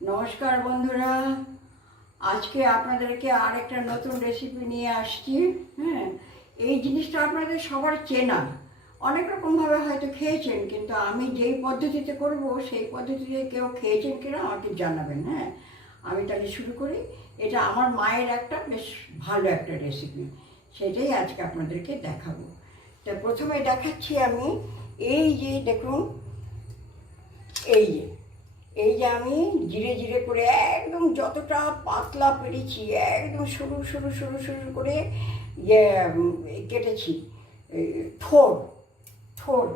নমস্কার বন্ধুরা, আজকে আপনাদেরকে আরেকটা নতুন রেসিপি নিয়ে আসছি। হ্যাঁ, এই জিনিসটা আপনাদের সবার চেনা, অনেক রকমভাবে হয়তো খেয়েছেন, কিন্তু আমি যেই পদ্ধতিতে করব সেই পদ্ধতিতে কেউ খেয়েছেন কিনা আমাকে জানাবেন। হ্যাঁ, আমি তাহলে শুরু করি। এটা আমার মায়ের একটা বেশ ভালো একটা রেসিপি, সেটাই আজকে আপনাদেরকে দেখাবো। তো প্রথমে দেখাচ্ছি আমি, এই যে দেখুন, এই যে আমি জিরে জিরে করে একদম যতটা পাতলা পেরেছি, একদম সরু সরু সরু সরু করে ইয়ে কেটেছি। থোড় থোড়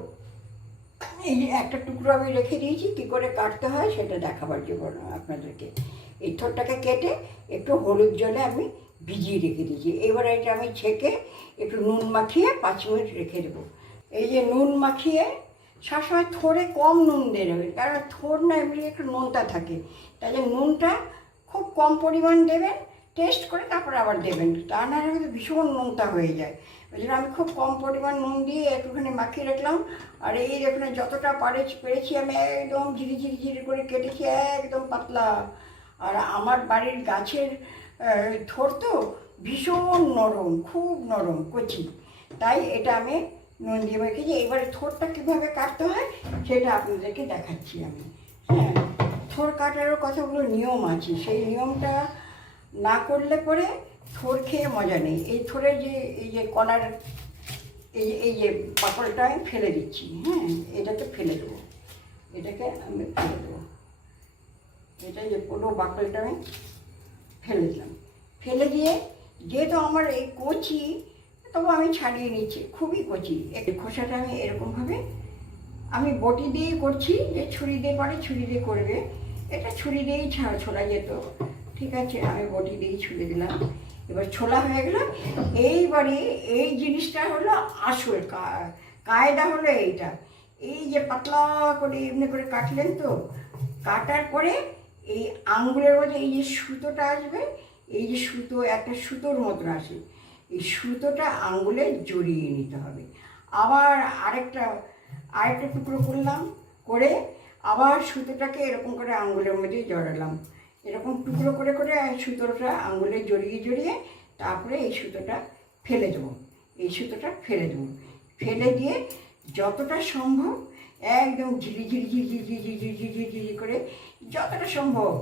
এই যে একটা টুকরো আমি রেখে দিয়েছি, কী করে কাটতে হয় সেটা দেখাবার জন্য আপনাদেরকে। এই থোড়টাকে কেটে একটু হলুদ জলে আমি ভিজিয়ে রেখে দিয়েছি। এবার এটা আমি ছেঁকে একটু নুন মাখিয়ে 5 মিনিট রেখে দেবো। এই যে নুন মাখিয়ে সবসময় থোড়ে কম নুন দেবেন, কারণ থোড় না এমনি একটু নোনতা থাকে, তাই জন্য নুনটা খুব কম পরিমাণ দেবেন, টেস্ট করে তারপরে আবার দেবেন, তা না হলে ভীষণ নোনতা হয়ে যায়। ওই জন্য আমি খুব কম পরিমাণ নুন দিয়ে একটুখানি মাখিয়ে রাখলাম। আর এই দেখুন, যতটা পেরেছি আমি একদম ঝিরি ঝিরি ঝিরি করে কেটেছি, একদম পাতলা। আর আমার বাড়ির গাছের থোড় তো ভীষণ নরম, খুব নরম কচি, তাই এটা আমি নুন দিয়ে মেখেছি। এবারে থোড়টা কীভাবে কাটতে হয় সেটা আপনাদেরকে দেখাচ্ছি আমি। হ্যাঁ, থোড় কাটারও কতগুলো নিয়ম আছে, সেই নিয়মটা না করলে পরে থোড় খেয়ে মজা নেই। এই থোড়ের যে এই যে কলার এই যে বাকলটা আমি ফেলে দিচ্ছি। হ্যাঁ, এটাকে ফেলে দেবো, এটাকে আমি ফেলে দেবো। এটা যে পুরো বাকলটা আমি ফেলে দিলাম। ফেলে দিয়ে যেহেতু আমার এই কচি, তবু আমি ছাড়িয়ে নিচ্ছি, খুবই কচি। এই খোসাটা আমি এরকমভাবে, আমি বটি দিয়েই করছি, যে ছুরি দিয়ে পারে ছুরি দিয়ে করবে, এটা ছুরি দিয়েই ছোলা যেত, ঠিক আছে, আমি বটি দিয়েই ছুলে দিলাম। এবার ছোলা হয়ে গেল। এইবারে এই জিনিসটা হলো আসল কায়দা হলো এইটা। এই যে পাতলা করে এমনি করে কাটলেন তো, কাটার পরে এই আঙ্গুলের মধ্যে এই যে সুতোটা আসবে, এই যে সুতো একটা সুতোর মতন আসে, এই সুতোটা আঙ্গুলে জড়িয়ে নিতে হবে। আবার আরেকটা টুকরো করলাম, করে আবার সুতোটাকে এরকম করে আঙ্গুলের মধ্যে জড়ালাম, এরকম টুকরো করে করে সুতোটা আঙ্গুলে জড়িয়ে জড়িয়ে তারপরে এই সুতোটা ফেলে দেবো। ফেলে দিয়ে যতটা সম্ভব একদম ঝিরি ঝিরি ঝিরি ঝিরি ঝিরি ঝিরি ঝিরি করে যতটা সম্ভব,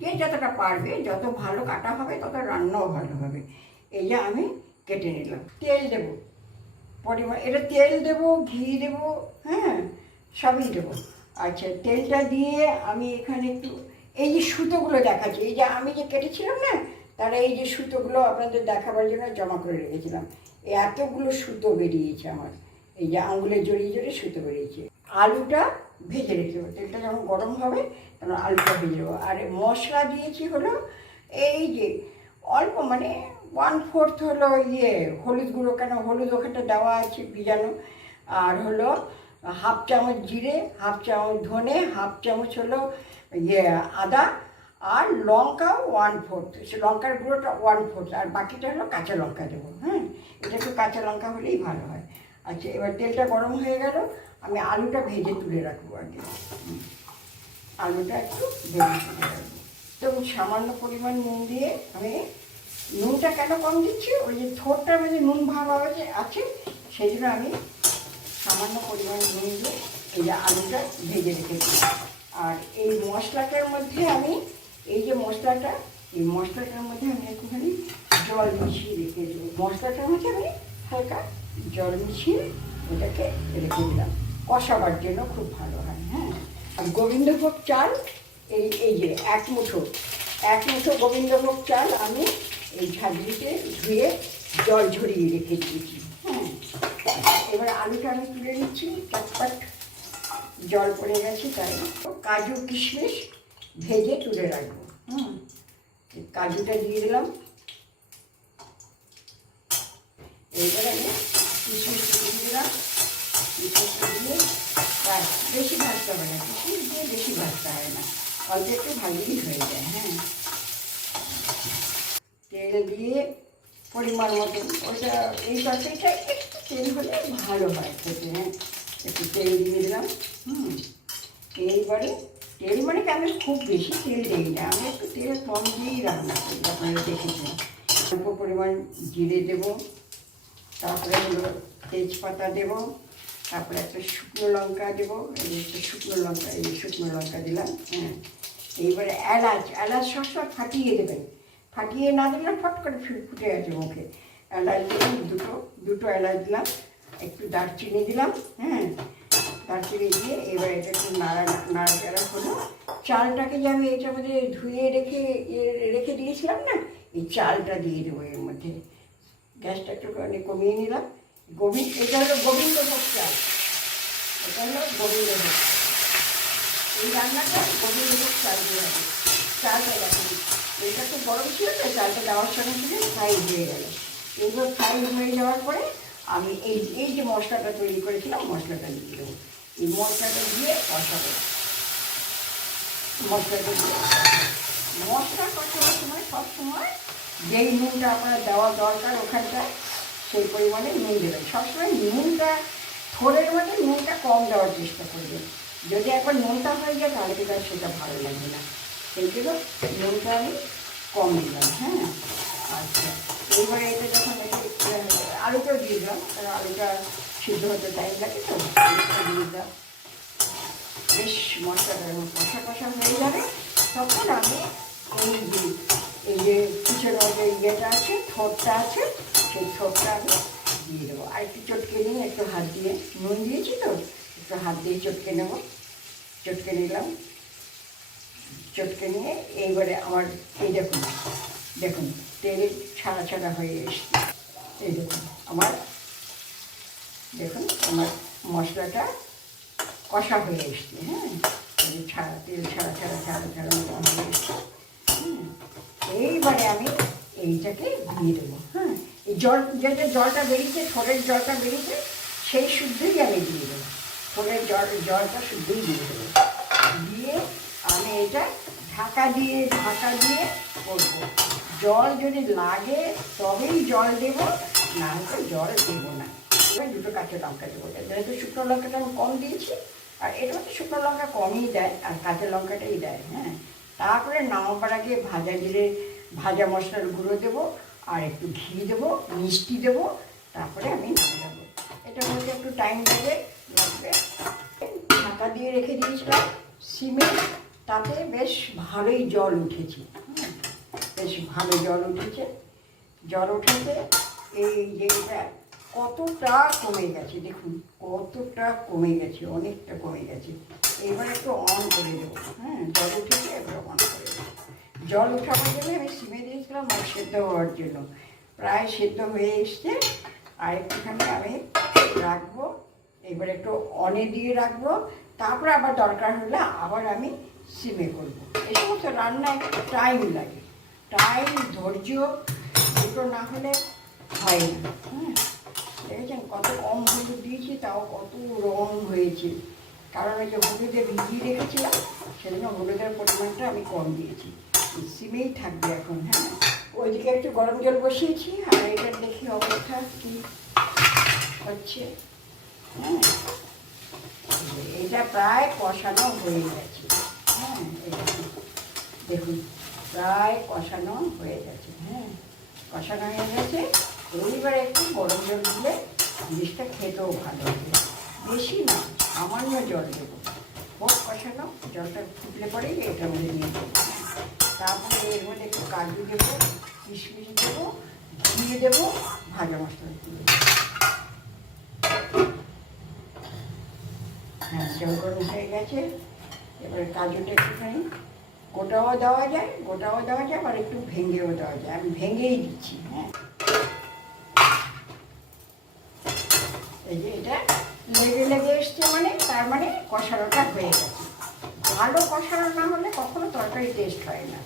যে যতটা পারবে, যত ভালো কাটা হবে তত রান্নাও ভালো হবে। এই যে আমি কেটে নিলাম। তেল দেবো পরিমাণ, এটা তেল দেবো, ঘি দেবো, হ্যাঁ, সবই দেবো। আচ্ছা, তেলটা দিয়ে আমি এখানে একটু এই যে সুতোগুলো দেখাচ্ছি, এই যে আমি যে কেটেছিলাম না, তারা এই যে সুতোগুলো আপনাদের দেখাবার জন্য জমা করে রেখেছিলাম। এই এতগুলো সুতো বেরিয়েছে আমার, এই যে আঙুলে জড়িয়ে জড়িয়ে সুতো বেরিয়েছে। আলুটা ভেজে রেখে দেবো, তেলটা যখন গরম হবে তখন আলুটা ভেজে দেবো। আর মশলা দিয়েছি হলো এই যে অল্প, মানে 1/4 হলো হলুদ গুঁড়ো, কেন হলুদ ওখানটা দেওয়া আছে ভিজানো। আর হলো 1/2 চামচ জিরে, 1/2 চামচ ধনে, 1/2 চামচ হলো আদা, আর লঙ্কা 1/4, সে লঙ্কার গুঁড়োটা 1/4, আর বাকিটা হলো কাঁচা লঙ্কা দেবো। হ্যাঁ, এটা একটু কাঁচা লঙ্কা হলেই ভালো হয়। আচ্ছা, এবার তেলটা গরম হয়ে গেল, আমি আলুটা ভেজে তুলে রাখবো আগে। আলুটা একটু ভেজে তুলে রাখবো। তো সামান্য পরিমাণ নুন দিয়ে আমি, নুনটা কেন কম দিচ্ছি, ওই যে থোড়টার মধ্যে নুন ভাব আছে, সেই জন্য আমি সামান্য পরিমাণ নুন দিয়ে এই যে আলুটা ভেজে রেখেছি। আর এই মশলাটার মধ্যে আমি, এই যে মশলাটা, এই মশলাটার মধ্যে আমি একটুখানি জল মিশিয়ে রেখে দেবো। মশলাটার মধ্যে আমি হালকা জল মিশিয়ে ওটাকে রেখে দিলাম, কষাবার জন্য খুব ভালো হয়। হ্যাঁ, আর গোবিন্দভোগ চাল, এই যে এক মুঠো গোবিন্দভোগ চাল আমি এই ঝাঁঝরিতে ধুয়ে জল ঝরিয়ে রেখে দিয়েছি। হ্যাঁ, এবার আলুটা আমি তুলে নিচ্ছি, চটপট জল পড়ে গেছে, তাই কাজু কিশমিশ ভেজে তুলে রাখবো। কাজুটা দিয়ে দিলাম। এইবার আমি কিশমিশ দিয়ে দিলাম, দিয়ে বেশি ভাজতে হবে না, কিশমিশ দিয়ে বেশি ভাজতে হয় না, অল্প একটু ভাজলেই হয়ে যায়। হ্যাঁ, তেল দিয়ে পরিমাণ মতন, ওটা এই তরকারিটা একটু তেল হলে ভালো হয় খেতে। হ্যাঁ, একটু তেল দিয়ে দিলাম। এইবারে তেল মানে কি আমি খুব বেশি তেল দিই না, আমি একটু তেল কম দিয়েই রান্না করি, আপনারা দেখেছেন। অল্প পরিমাণ জিরে দেবো, তারপরে হলো তেজপাতা দেবো, তারপরে একটা শুকনো লঙ্কা দেবো, এই একটা শুকনো লঙ্কা, এই শুকনো লঙ্কা দিলাম। হ্যাঁ, এইবারে এলাচ সবসময় ফাটিয়ে দেবেন, ফাটিয়ে না দিলে ফট করে ফুটে আছে মুখে। এলাচ দিলাম দুটো এলাচ দিলাম, একটু দারচিনি দিলাম। হ্যাঁ, দারচিনি দিয়ে এবার এটা একটু নাড়াচাড়া হলো। চালটাকে যে আমি এটার মধ্যে ধুয়ে রেখে দিয়েছিলাম না, এই চালটা দিয়ে দেবো এর মধ্যে। গ্যাসটা একটুখানি কমিয়ে নিলাম। এটা হলো গোবিন্দভোগ চাল, এটা হলো গোবিন্দভোগ। এই রান্নাটা গোবিন্দভোগ চাল দিয়ে হবে। চালটা দেখুন, এটা খুব গরম ছিল তো, চালটা দেওয়ার সঙ্গে সঙ্গে ফ্রাই হয়ে গেল। এইবার ফ্রাই হয়ে যাওয়ার পরে আমি এই যে মশলাটা তৈরি করেছিলাম, মশলাটা দিয়ে দেবো। এই মশলাটা দিয়ে কষাবো, মশলাটা দিয়ে মশলা কষানোর সময় সবসময় যেই নুনটা আপনার দেওয়া দরকার ওখানটায় সেই পরিমাণে নুন দেবেন। সবসময় নুনটা থোড়ের মধ্যে নুনটা কম দেওয়ার চেষ্টা করবেন। যদি একবার নুনটা হয়ে যায় তাহলে কিন্তু সেটা ভালো লাগবে না, সেই জন্য নুনটা আমি কম দিলাম। হ্যাঁ, আচ্ছা, এইবারে এটা যখন আলুটাও দিয়ে দিলাম, আলুটা সিদ্ধ হতে টাইম লাগে তো, আলুটা দিয়ে দিলাম। বেশ মশলাটা কষা হয়ে যাবে, তখন আমি এই যে পিছনের যে ইয়েটা আছে, ঠোঁটটা আছে, সেই ঠোঁটটা আমি দিয়ে দেবো। আর একটু চটকে নিয়ে একটু হাত দিয়ে, নুন দিয়েছি তো, একটু হাত দিয়ে চটকে নেব। চটকে নিলাম, চটকে নিয়ে এইবারে আমার এই দেখুন তেল ছাড়া হয়ে এসছে। এই দেখুন আমার মশলাটা কষা হয়ে এসছে। হ্যাঁ, তেল ছাড়া হয়ে এসছে। এইবারে আমি এইটাকে দিয়ে দেবো। হ্যাঁ, এই জলটা বেরিয়েছে, ঠোঁটের জলটা বেরিয়েছে, সেই শুদ্ধই আমি দিয়ে দেবো। ঠোঁটের জলটা শুদ্ধই দিয়ে দেবো। দিয়ে আমি এটা ঢাকা দিয়ে করবো। জল যদি লাগে তবেই জল দেবো, না হলে জল দেবো না। এবার দুটো কাঁচা লঙ্কা দেবো, যেহেতু শুকনো লঙ্কাটা আমি কম দিয়েছি, আর এটা হচ্ছে শুকনো লঙ্কা কমই দেয় আর কাঁচা লঙ্কাটাই দেয়। হ্যাঁ, তারপরে নামাবার আগে ভাজা মশলার গুঁড়ো দেবো, আর একটু ঘি দেবো, মিষ্টি দেবো, তারপরে আমি নামাবো। এটার মধ্যে একটু টাইম লাগবে। ঢাকা দিয়ে রেখে দিয়েছিলাম সিমে, তাতে বেশ ভালোই জল উঠেছে। বেশ ভালো জল উঠেছে। জল উঠেছে এই যে এটা কতটা কমে গেছে, দেখুন কতটা কমে গেছে, অনেকটা কমে গেছে। এবার একটু অন করে দেবো। হ্যাঁ, জল উঠেছে, এবার অন করে দেবো। জল উঠাবার জন্য আমি সিমে দিয়েছিলাম আর সেদ্ধ হওয়ার জন্য, প্রায় সেদ্ধ হয়ে এসছে। আর একটুখানি আমি রাখবো, এবার একটু অনে দিয়ে রাখবো, তারপরে আবার দরকার হলে আবার আমি সিমে করবো। এই সমস্ত রান্না একটু টাইম লাগে, টাইম ধৈর্য দুটো না হলে হয় না। হ্যাঁ, দেখেছেন কত কম হলুদ দিয়েছি, তাও কত রং হয়েছে। কারণ ওই যে হলুদে ভিজিয়ে রেখেছিলাম, সেজন্য হলুদের পরিমাণটা আমি কম দিয়েছি। সিমেই থাকবে এখন। হ্যাঁ, ওইদিকে একটু গরম জল বসিয়েছি, আর এটার দেখি অবস্থা কী হচ্ছে। হ্যাঁ, এটা প্রায় কষানো হয়ে গেছে। হ্যাঁ, এটা দেখুন প্রায় কষানো হয়ে গেছে। হ্যাঁ, কষানো হয়ে গেছে। এইবারে একটু গরম জল দিলে জিনিসটা খেতেও ভালো হবে। বেশি না, সামান্য জল দেবো। খুব কষানো, জলটা ফুটলে পরেই এটার মধ্যে নিয়ে দেবো। তারপরে এর মধ্যে একটু কাজু দেবো, কিশমিশ দেবো, ঘি দেবো, ভাজা মশলা দেবো। হ্যাঁ, জল গরম হয়ে গেছে। এবারে কাজুটা একটুখানি গোটাও দেওয়া যায়, আবার একটু ভেঙেও দেওয়া যায়। আমি ভেঙেই দিচ্ছি। হ্যাঁ, এই যে এটা লেগে এসছে, মানে তার মানে কষানোটা হয়ে গেছে। ভালো কষানো না হলে কখনো তরকারি টেস্ট হয় না।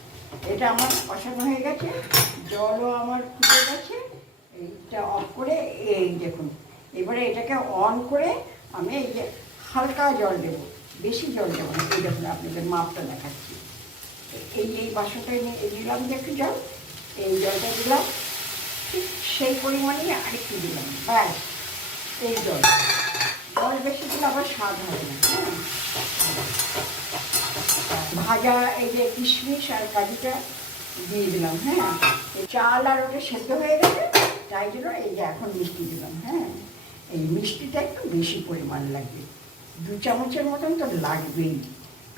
এটা আমার কষানো হয়ে গেছে, জলও আমার ফুটে গেছে। এইটা অফ করে এই দেখুন, এবারে এটাকে অন করে আমি এই যে হালকা জল দেবো, বেশি জল দেবো না। এই দেখুন আপনাদের মাপটা দেখাচ্ছি। এই বাসনটায় দিলাম যে একটু জল, এই জলটা দিলাম, ঠিক সেই পরিমাণেই আরেকটু দিলাম, ব্যাস। এই জল বেশি দিলে আবার স্বাদ হবে না। হ্যাঁ, ভাজা এই যে কিশমিশ আর কাজুটা দিয়ে দিলাম। হ্যাঁ, এই চাল আর ওটা সেদ্ধ হয়ে গেছে, তাই জন্য এই যে এখন মিষ্টি দিলাম। হ্যাঁ, এই মিষ্টিটা একটু বেশি পরিমাণ লাগবে, 2 চামচের মতন তো লাগবেই,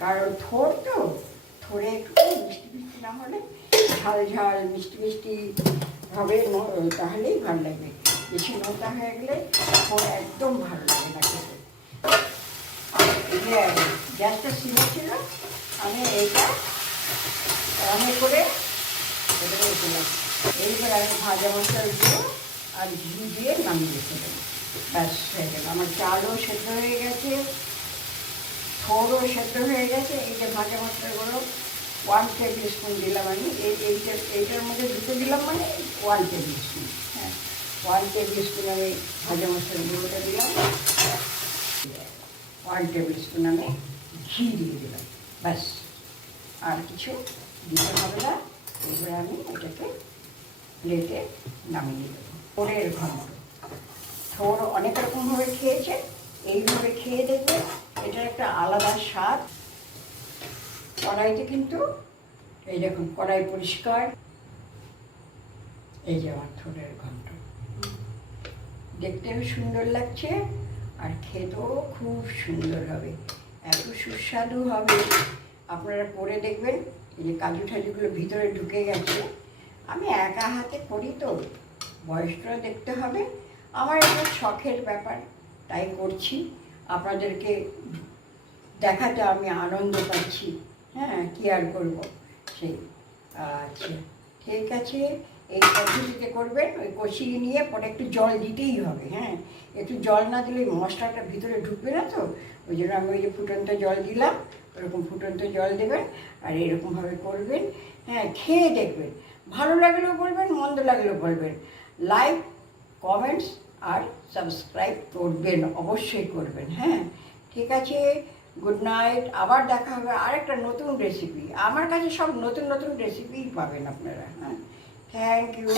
কারণ থোর তো, থোরে একটু মিষ্টি মিষ্টি না হলে ঝাল ঝাল মিষ্টি মিষ্টি হবে, তাহলেই ভালো লাগবে। বেশি নোটা হয়ে গেলে থোর একদম ভালো লাগে না খেতে। গ্যাসটা সিমে ছিল, আমি এইটা রান্না করে এটা দিলাম। এইবার আমি ভাজা মশলা দিয়ে আর ঘি দিয়ে নামিয়ে রেখে দেবো। ব্যাস হয়ে গেল, আমার চালও সেদ্ধ হয়ে গেছে, থোড়ও সেদ্ধ হয়ে গেছে। এই যে ভাজা মশলাগুলো 1 টেবিল স্পুন দিলাম আমি, এইটার মধ্যে দুটো দিলাম মানে 1 টেবিল স্পুন। হ্যাঁ, 1 টেবিল স্পুন আমি ভাজা মশলাগুলোটা দিলাম, 1 টেবিল স্পুন আমি ঘি দিয়ে দিলাম। ব্যাস, আর কিছু দিতে হবে না। এবারে আমি এটাকে প্লেটে নামিয়ে দেবো। থোড়ের ঘন্ট, থোড় অনেক রকমভাবে খেয়েছে, এইভাবে খেয়ে দেখবে, এটার একটা আলাদা স্বাদ। কড়াইতে কিন্তু এই দেখুন, কড়াই পরিষ্কার। এই যে আমার থোড়ের ঘন্ট, দেখতেও সুন্দর লাগছে আর খেতেও খুব সুন্দর হবে, এত সুস্বাদু হবে। আপনারা করে দেখবেন। এই যে কাজু ঠাজুগুলো ভিতরে ঢুকে গেছে। আমি একা হাতে করি তো, বয়সটা দেখতে হবে। আমার একটা শখের ব্যাপার, তাই করছি, আপনাদেরকে দেখাতে আমি আনন্দ পাচ্ছি। হ্যাঁ, কী আর করবো সেই। আচ্ছা, ঠিক আছে, এই পদ্ধতিতে করবেন। ওই কষিয়ে নিয়ে পরে একটু জল দিতেই হবে। হ্যাঁ, একটু জল না দিলে মশলাটা ভিতরে ঢুকবে না তো, ওই জন্য আমি ওই যে ফুটন্ত জল দিলাম, ওরকম ফুটন্ত জল দেবেন আর এরকমভাবে করবেন। হ্যাঁ, খেয়ে দেখবেন, ভালো লাগলেও বলবেন, মন্দ লাগলেও বলবেন। লাইক, কমেন্টস আর সাবস্ক্রাইব করবেন, অবশ্যই করবেন। হ্যাঁ, ঠিক আছে, গুড নাইট। আবার দেখা হবে আরেকটা নতুন রেসিপি। আমার কাছে সব নতুন নতুন রেসিপিই পাবেন আপনারা। হ্যাঁ, থ্যাংক ইউ।